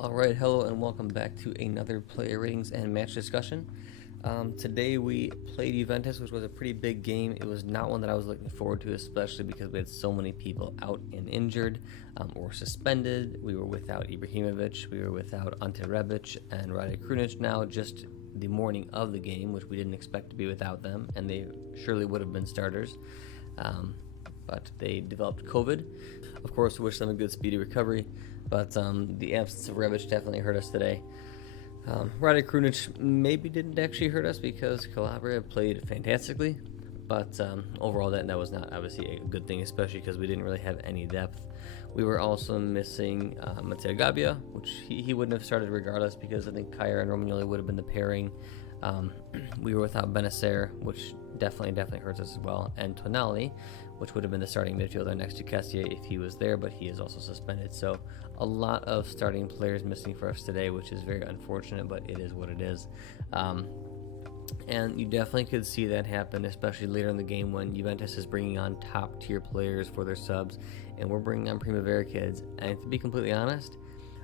Alright, hello and welcome back to another player ratings and match discussion. Today we played Juventus, which was a pretty big game. It was not one that I was looking forward to, especially because we had so many people out and injured or suspended. We were without Ibrahimovic, we were without Ante Rebic and Rade Krunic now just the morning of the game, which we didn't expect to be without them, and they surely would have been starters. But they developed COVID. Of course, we wish them a good speedy recovery, but the absence of Rebic definitely hurt us today. Rade Krunic maybe didn't actually hurt us because Calabria played fantastically, but overall that was not obviously a good thing, especially because we didn't really have any depth. We were also missing Mateo Gabbia, which he wouldn't have started regardless because I think Kair and Romagnoli would have been the pairing. We were without Benacer, which definitely hurts us as well, and Tonali, which would have been the starting midfielder next to Kessie if he was there, but he is also suspended. So a lot of starting players missing for us today, which is very unfortunate, but it is what it is. And you definitely could see that happen, especially later in the game when Juventus is bringing on top tier players for their subs, and we're bringing on Primavera kids. And to be completely honest,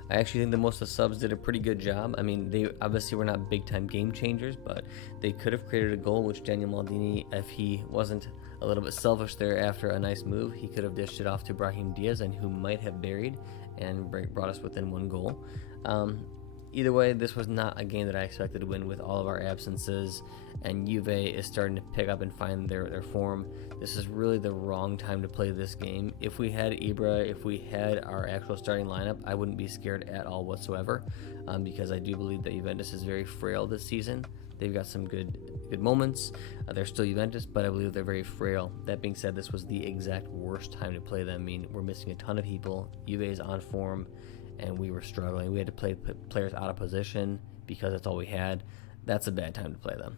I actually think that most of the subs did a pretty good job. I mean, they obviously were not big-time game changers, but they could have created a goal, which Daniel Maldini, if he wasn't a little bit selfish there after a nice move, he could have dished it off to Brahim Diaz, and who might have buried and brought us within one goal. Either way, this was not a game that I expected to win with all of our absences, and Juve is starting to pick up and find their form. This is really the wrong time to play this game. If we had Ibra, if we had our actual starting lineup, I wouldn't be scared at all whatsoever, because I do believe that Juventus is very frail this season. They've got some good moments. They're still Juventus, but I believe they're very frail. That being said, this was the exact worst time to play them. I mean, we're missing a ton of people. Juve is on form, and we were struggling. We had to play players out of position because that's all we had. That's a bad time to play them.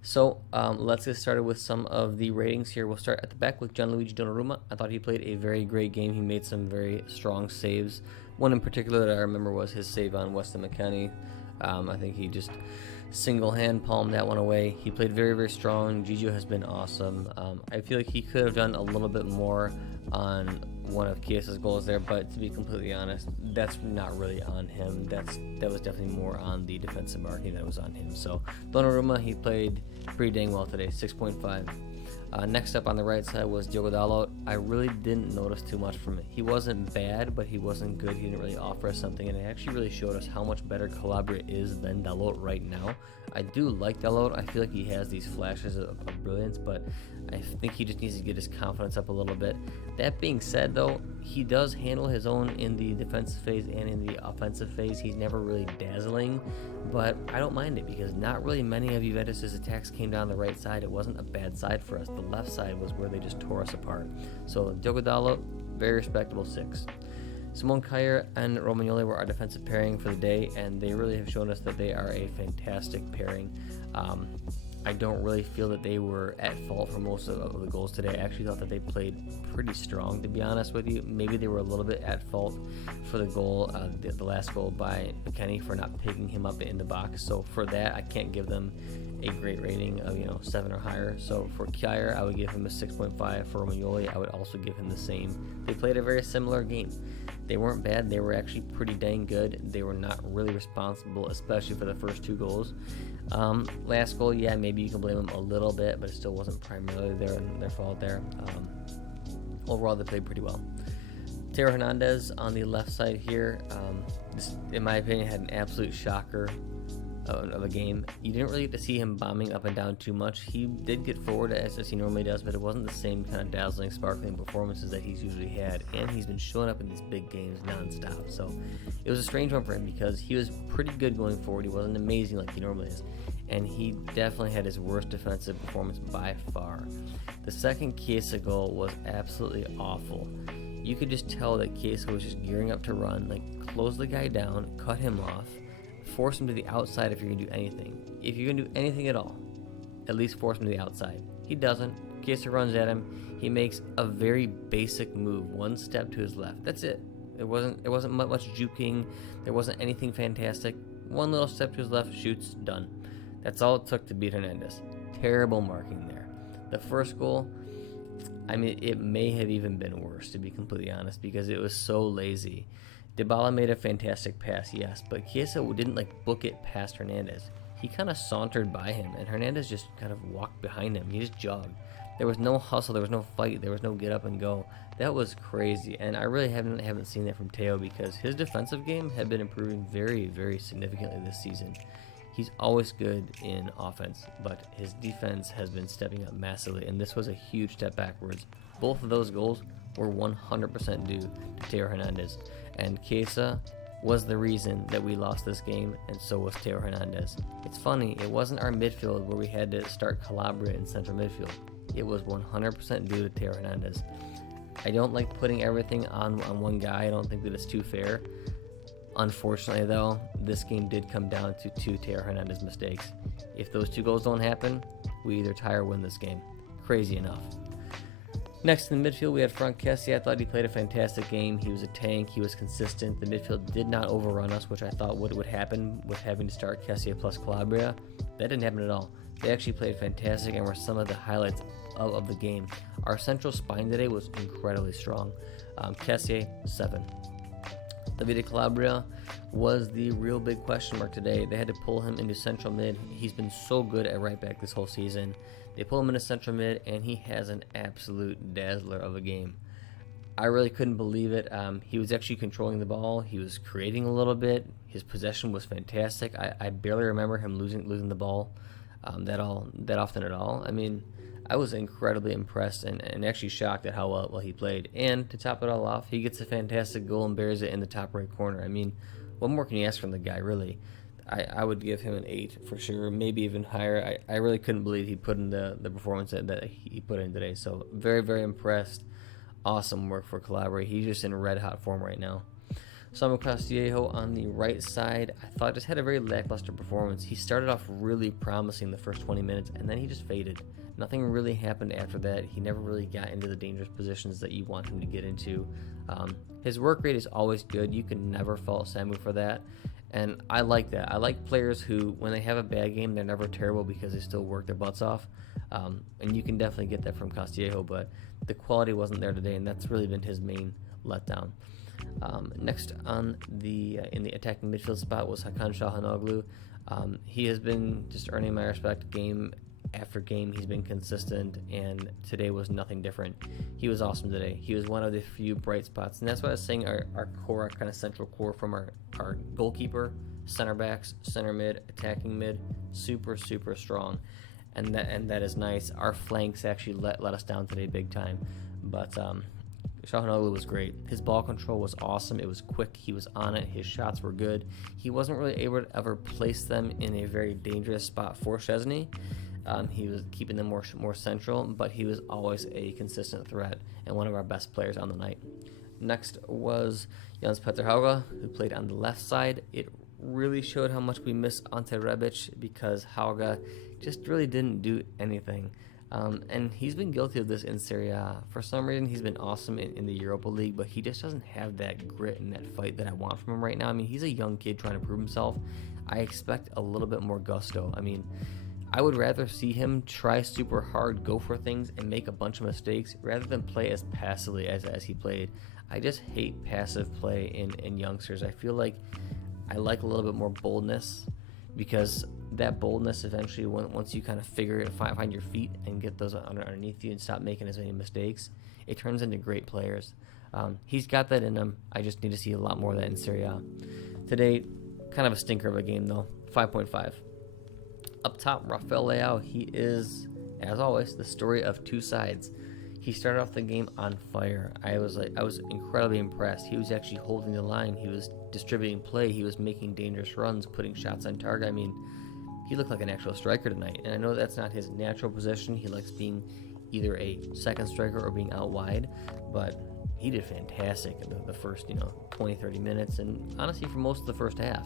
So let's get started with some of the ratings here. We'll start at the back with Luigi Donnarumma. I thought he played a very great game. He made some very strong saves. One in particular that I remember was his save on Weston McKennie. I think he just single-hand palmed that one away. He played very strong. Gigio has been awesome. I feel like he could have done a little bit more on one of Chiesa's goals there, but to be completely honest, that's not really on him. That was definitely more on the defensive marking that was on him. So Donnarumma, he played pretty dang well today, 6.5. Next up on the right side was Diogo Dalot. I really didn't notice too much from it. He wasn't bad, but he wasn't good. He didn't really offer us something, and it actually really showed us how much better Calabria is than Dalot right now. I do like Dalot. I feel like he has these flashes of brilliance, but I think he just needs to get his confidence up a little bit. That being said, though, he does handle his own in the defensive phase and in the offensive phase. He's never really dazzling, but I don't mind it because not really many of Juventus' attacks came down the right side. It wasn't a bad side for us. The left side was where they just tore us apart. So Diogo Dalot, very respectable 6. Simone, Kair, and Romagnoli were our defensive pairing for the day, and they really have shown us that they are a fantastic pairing. I don't really feel that they were at fault for most of the goals today. I actually thought that they played pretty strong, to be honest with you. Maybe they were a little bit at fault for the goal, the last goal by McKennie, for not picking him up in the box. So for that, I can't give them a great rating of 7 or higher. So for Kjaer, I would give him a 6.5. For Romagnoli, I would also give him the same. They played a very similar game. They weren't bad. They were actually pretty dang good. They were not really responsible, especially for the first 2 goals. Last goal, yeah, maybe you can blame them a little bit, but it still wasn't primarily their fault there. Overall, they played pretty well. Theo Hernandez on the left side here, this, in my opinion, had an absolute shocker of a game. You didn't really get to see him bombing up and down too much. He did get forward as he normally does, but it wasn't the same kind of dazzling, sparkling performances that he's usually had, and he's been showing up in these big games nonstop. So it was a strange one for him because he was pretty good going forward. He wasn't amazing like he normally is, and he definitely had his worst defensive performance by far. The second Chiesa goal was absolutely awful. You could just tell that Chiesa was just gearing up to run, like close the guy down, cut him off, force him to the outside if you're going to do anything. If you're going to do anything at all, at least force him to the outside. He doesn't. Kessie runs at him. He makes a very basic move, 1 step to his left. That's it. It wasn't much juking. There wasn't anything fantastic. 1 little step to his left, shoots, done. That's all it took to beat Hernandez. Terrible marking there. The first goal, I mean, it may have even been worse, to be completely honest, because it was so lazy. Dybala made a fantastic pass, yes, but Kessie didn't book it past Hernandez. He kind of sauntered by him, and Hernandez just kind of walked behind him. He just jogged. There was no hustle, there was no fight, there was no get up and go. That was crazy, and I really haven't seen that from Theo, because his defensive game had been improving very, very significantly this season. He's always good in offense, but his defense has been stepping up massively, and this was a huge step backwards. Both of those goals were 100% due to Theo Hernandez, and Kessie was the reason that we lost this game, and so was Theo Hernandez. It's funny, it wasn't our midfield where we had to start Calabria in central midfield. It was 100% due to Terra Hernandez. I don't like putting everything on one guy. I don't think that it's too fair. Unfortunately, though, this game did come down to 2 Terra Hernandez mistakes. If those 2 goals don't happen, we either tie or win this game. Crazy enough. Next in the midfield, we had Frank Kessie. I thought he played a fantastic game. He was a tank. He was consistent. The midfield did not overrun us, which I thought would happen with having to start Kessie plus Calabria. That didn't happen at all. They actually played fantastic and were some of the highlights of the game. Our central spine today was incredibly strong. Kessie, 7. Davide Calabria was the real big question mark today. They had to pull him into central mid. He's been so good at right back this whole season. They pull him into central mid, and he has an absolute dazzler of a game. I really couldn't believe it. He was actually controlling the ball. He was creating a little bit. His possession was fantastic. I barely remember him losing the ball that often at all. I mean, I was incredibly impressed and actually shocked at how well he played. And to top it all off, he gets a fantastic goal and buries it in the top right corner. I mean, what more can you ask from the guy, really? I would give him an 8 for sure, maybe even higher. I really couldn't believe he put in the performance that he put in today. So very, very impressed. Awesome work for Calabria. He's just in red hot form right now. Simone Castillejo on the right side, I thought just had a very lackluster performance. He started off really promising the first 20 minutes, and then he just faded. Nothing really happened after that. He never really got into the dangerous positions that you want him to get into. His work rate is always good. You can never fault Samu for that. And I like that. I like players who, when they have a bad game, they're never terrible because they still work their butts off. And you can definitely get that from Castillejo, but the quality wasn't there today, and that's really been his main letdown. Next on in the attacking midfield spot was Hakan Calhanoglu. He has been just earning my respect game after game. He's been consistent, and today was nothing different. He was awesome today. He was one of the few bright spots, and that's why I was saying our core, our kind of central core from our goalkeeper, center backs, center mid, attacking mid, super, super strong, and that is nice. Our flanks actually let us down today big time, but Calhanoglu was great. His ball control was awesome. It was quick. He was on it. His shots were good. He wasn't really able to ever place them in a very dangerous spot for Szczesny. He was keeping them more central, but he was always a consistent threat and one of our best players on the night. Next was Jens Petter Hauge, who played on the left side. It really showed how much we miss Ante Rebic because Hauge just really didn't do anything. And he's been guilty of this in Serie A. For some reason, he's been awesome in the Europa League, but he just doesn't have that grit and that fight that I want from him right now. I mean, he's a young kid trying to prove himself. I expect a little bit more gusto. I mean, I would rather see him try super hard, go for things, and make a bunch of mistakes rather than play as passively as he played. I just hate passive play in youngsters. I feel like I like a little bit more boldness, because that boldness eventually, once you kind of figure it, find your feet and get those underneath you and stop making as many mistakes, it turns into great players. He's got that in him. I just need to see a lot more of that in Serie A. Today, kind of a stinker of a game though, 5.5. Up top, Raphael Leo, he is, as always, the story of two sides. He started off the game on fire. I was incredibly impressed. He was actually holding the line. He was distributing play. He was making dangerous runs, putting shots on target. I mean, he looked like an actual striker tonight. And I know that's not his natural position. He likes being either a second striker or being out wide. But he did fantastic in the first 20, 30 minutes. And honestly, for most of the first half.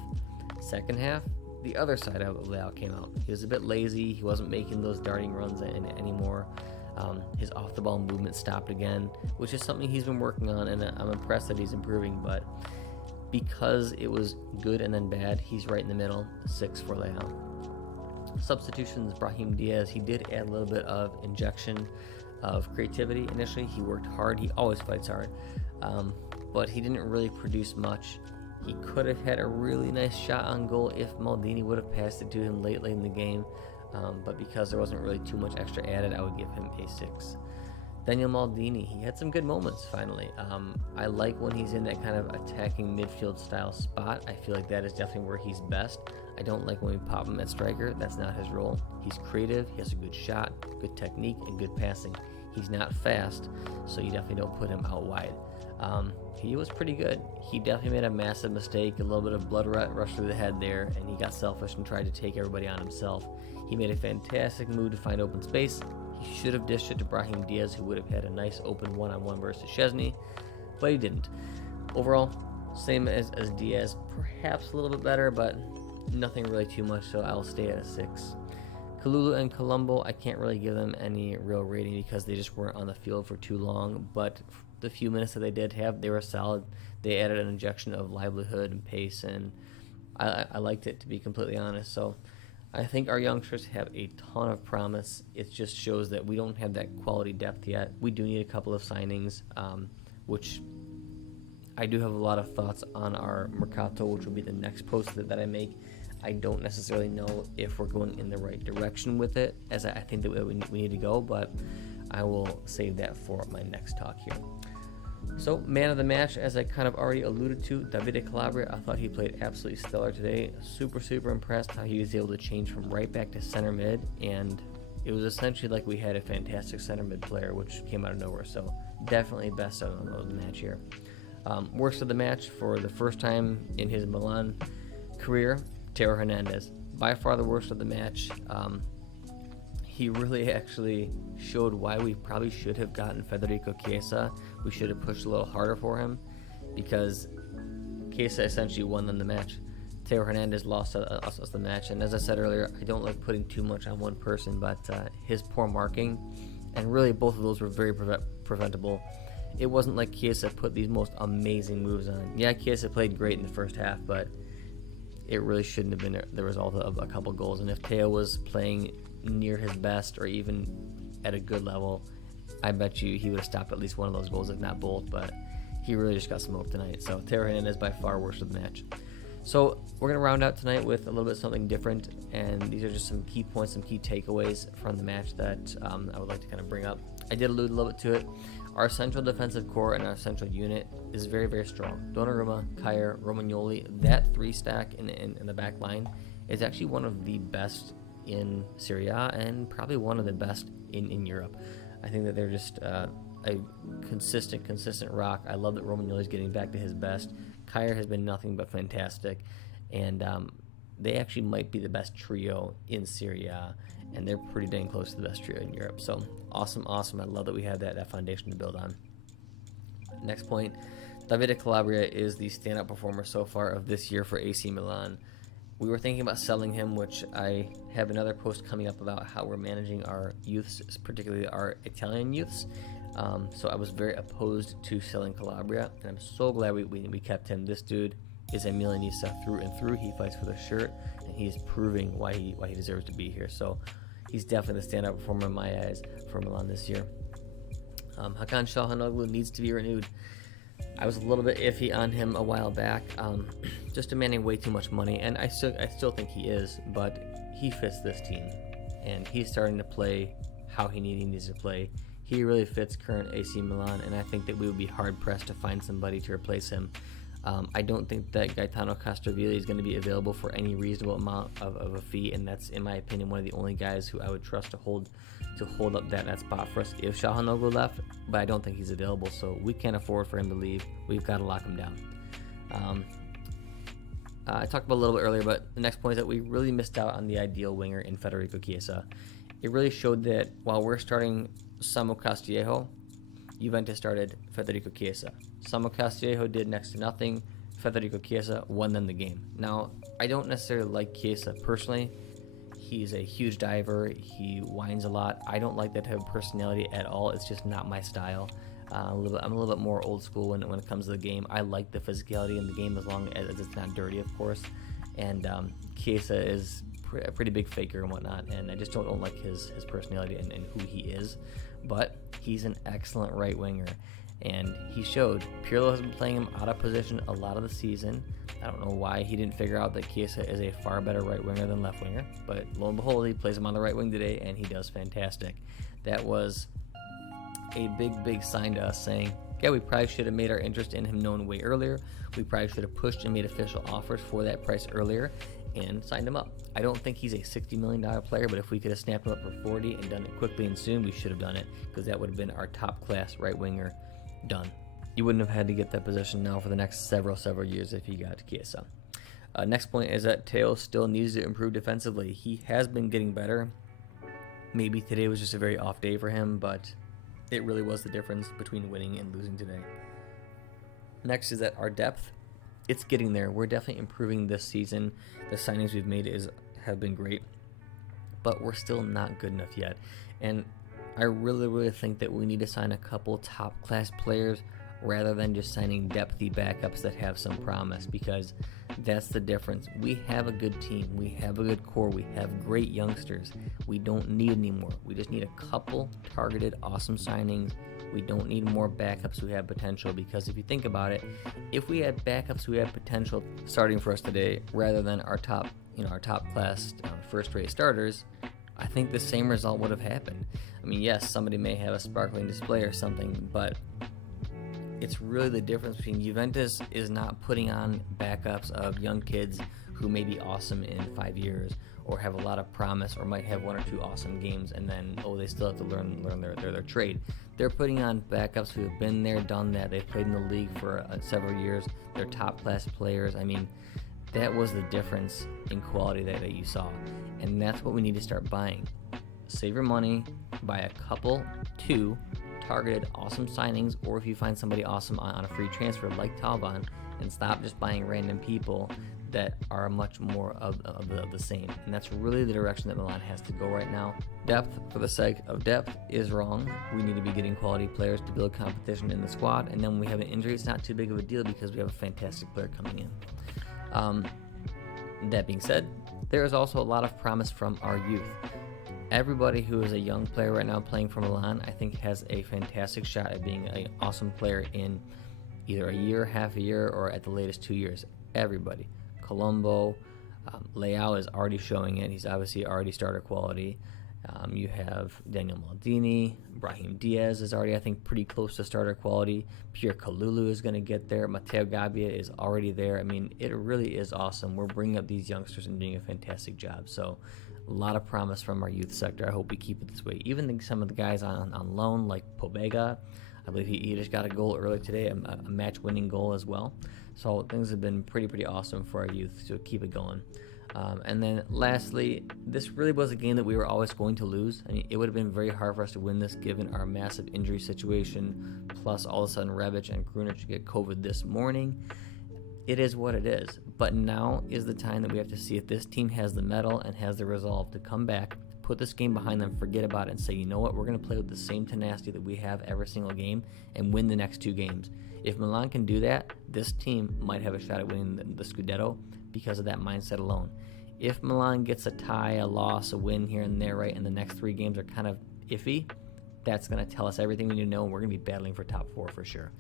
Second half, the other side of Leao came out. He was a bit lazy. He wasn't making those darting runs anymore. His off-the-ball movement stopped again, which is something he's been working on, and I'm impressed that he's improving, but because it was good and then bad, he's right in the middle, 6 for Leao. Substitutions, Brahim Diaz, he did add a little bit of injection of creativity initially. He worked hard. He always fights hard. but he didn't really produce much. He could have had a really nice shot on goal if Maldini would have passed it to him late in the game, but because there wasn't really too much extra added, I would give him a 6. Daniel Maldini, he had some good moments finally. I like when he's in that kind of attacking midfield style spot. I feel like that is definitely where he's best. I don't like when we pop him at striker. That's not his role. He's creative, he has a good shot, good technique, and good passing. He's not fast, so you definitely don't put him out wide. He was pretty good. He definitely made a massive mistake, a little bit of blood rush through the head there, and he got selfish and tried to take everybody on himself. He made a fantastic move to find open space. He should have dished it to Brahim Diaz, who would have had a nice open one-on-one versus Szczesny, but he didn't. Overall, same as Diaz, perhaps a little bit better, but nothing really too much, so I'll stay at a 6. Kalulu and Colombo, I can't really give them any real rating because they just weren't on the field for too long, but the few minutes that they did have, they were solid. They added an injection of livelihood and pace, and I liked it, to be completely honest. So I think our youngsters have a ton of promise. It just shows that we don't have that quality depth yet. We do need a couple of signings, which I do have a lot of thoughts on our Mercato, which will be the next post that I make. I don't necessarily know if we're going in the right direction with it, as I think that we need to go, but I will save that for my next talk here. So, man of the match, as I kind of already alluded to, Davide Calabria. I thought he played absolutely stellar today. Super impressed how he was able to change from right back to center mid, and it was essentially like we had a fantastic center mid player, which came out of nowhere. So, definitely best of the match here. Worst of the match for the first time in his Milan career, Theo Hernandez. By far the worst of the match. He really actually showed why we probably should have gotten Federico Chiesa. We should have pushed a little harder for him because Chiesa essentially won them the match. Theo Hernandez lost us the match, and as I said earlier, I don't like putting too much on one person, but his poor marking, and really both of those were very preventable. It wasn't like Chiesa put these most amazing moves on. Yeah, Chiesa played great in the first half, but it really shouldn't have been the result of a couple goals. And if Theo was playing near his best or even at a good level, I bet you he would have stopped at least one of those goals, if not both, but he really just got smoked tonight. So Terra Hernandez by far worst of the match. So we're going to round out tonight with a little bit something different, and these are just some key points, some key takeaways from the match that I would like to kind of bring up. I did allude a little bit to it. Our central defensive core and our central unit is very strong. Donnarumma, Kair, Romagnoli, that three stack in the back line is actually one of the best in Serie A and probably one of the best in Europe. I think that they're just a consistent rock. I love that Romagnoli is getting back to his best. Kair has been nothing but fantastic, and they actually might be the best trio in Serie A, and they're pretty dang close to the best trio in Europe. So awesome. I love that we have that foundation to build on. Next point, Davide Calabria is the standout performer so far of this year for AC Milan. We were thinking about selling him, which I have another post coming up about how we're managing our youths, particularly our Italian youths. So I was very opposed to selling Calabria, and I'm so glad we kept him. This dude is a Milanista through and through. He fights for the shirt, and he is proving why he deserves to be here. So he's definitely the standout performer in my eyes for Milan this year. Hakan Calhanoglu needs to be renewed. I was a little bit iffy on him a while back, just demanding way too much money, and I still think he is, but he fits this team, and he's starting to play how he needs to play. He really fits current AC Milan, and I think that we would be hard-pressed to find somebody to replace him. I don't think that Gaetano Castrovilli is going to be available for any reasonable amount of a fee, and that's, in my opinion, one of the only guys who I would trust to hold up that spot for us if Calhanoglu left, but I don't think he's available, so we can't afford for him to leave. We've got to lock him down. I talked about a little bit earlier, but the next point is that we really missed out on the ideal winger in Federico Chiesa. It really showed that while we're starting Samu Castillejo, Juventus started Federico Chiesa. Samu Castillejo did next to nothing. Federico Chiesa won them the game. Now, I don't necessarily like Chiesa personally. He's a huge diver. He whines a lot. I don't like that type of personality at all. It's just not my style. I'm a little bit more old school when it comes to the game. I like the physicality in the game as long as it's not dirty, of course. And Chiesa is a pretty big faker and whatnot, and I just don't like his personality and who he is. But he's an excellent right winger, And he showed. Pirlo has been playing him out of position a lot of the season. I don't know why he didn't figure out that Kessie is a far better right winger than left winger, but lo and behold, he plays him on the right wing today, and he does fantastic. That was a big sign to us saying, yeah, we probably should have made our interest in him known way earlier. We probably should have pushed and made official offers for that price earlier and signed him up. I don't think he's a $60 million player, but if we could have snapped him up for 40 and done it quickly and soon, we should have done it, because that would have been our top class right winger done. You wouldn't have had to get that position now for the next several years if you got to Kessie. Next point is that Theo still needs to improve defensively. He has been getting better. Maybe today was just a very off day for him, but it really was the difference between winning and losing today. Next is that our depth, it's getting there. We're definitely improving this season. The signings we've made have been great, but we're still not good enough yet. And I really think that we need to sign a couple top class players rather than just signing depthy backups that have some promise, because that's the difference. We have a good team. We have a good core. We have great youngsters. We don't need any more. We just need a couple targeted awesome signings. We don't need more backups who have potential, because if you think about it, if we had backups who had potential starting for us today rather than our top class first-rate starters, I think the same result would have happened. I mean, yes, somebody may have a sparkling display or something, but it's really the difference between Juventus is not putting on backups of young kids who may be awesome in 5 years or have a lot of promise or might have one or two awesome games and then, they still have to learn their trade. They're putting on backups who have been there, done that. They've played in the league for several years. They're top-class players. I mean, that was the difference in quality that you saw. And that's what we need to start buying. Save your money, buy a couple, two targeted awesome signings, or if you find somebody awesome on a free transfer like Talban, and stop just buying random people that are much more of the same. And that's really the direction that Milan has to go right now. Depth for the sake of depth is wrong. We need to be getting quality players to build competition in the squad, and then when we have an injury, it's not too big of a deal because we have a fantastic player coming in. That being said, there is also a lot of promise from our youth. Everybody who is a young player right now playing for Milan, I think, has a fantastic shot at being an awesome player in either a year, half a year, or at the latest 2 years. Everybody. Colombo, Leao is already showing it. He's obviously already starter quality. You have Daniel Maldini. Brahim Diaz is already, I think, pretty close to starter quality. Kalulu is going to get there. Matteo Gabbia is already there. I mean, it really is awesome. We're bringing up these youngsters and doing a fantastic job. So a lot of promise from our youth sector. I hope we keep it this way. Even some of the guys on loan, like Pobega, I believe he just got a goal earlier today, a match-winning goal as well. So things have been pretty awesome for our youth, so keep it going. And then lastly, this really was a game that we were always going to lose. I mean, it would have been very hard for us to win this given our massive injury situation, plus all of a sudden Rebic and Gruner get COVID this morning. It is what it is. But now is the time that we have to see if this team has the mettle and has the resolve to come back, put this game behind them, forget about it, and say, you know what, we're going to play with the same tenacity that we have every single game and win the next two games. If Milan can do that, this team might have a shot at winning the Scudetto because of that mindset alone. If Milan gets a tie, a loss, a win here and there, right, and the next three games are kind of iffy, that's going to tell us everything we need to know, and we're going to be battling for top four for sure.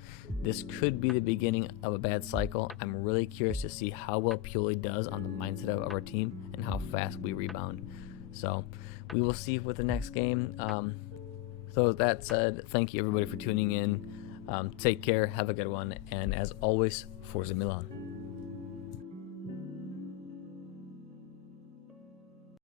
This could be the beginning of a bad cycle. I'm really curious to see how well Pioli does on the mindset of our team and how fast we rebound. So we will see with the next game. So that said, thank you everybody for tuning in. Take care, have a good one, and as always, Forza Milan.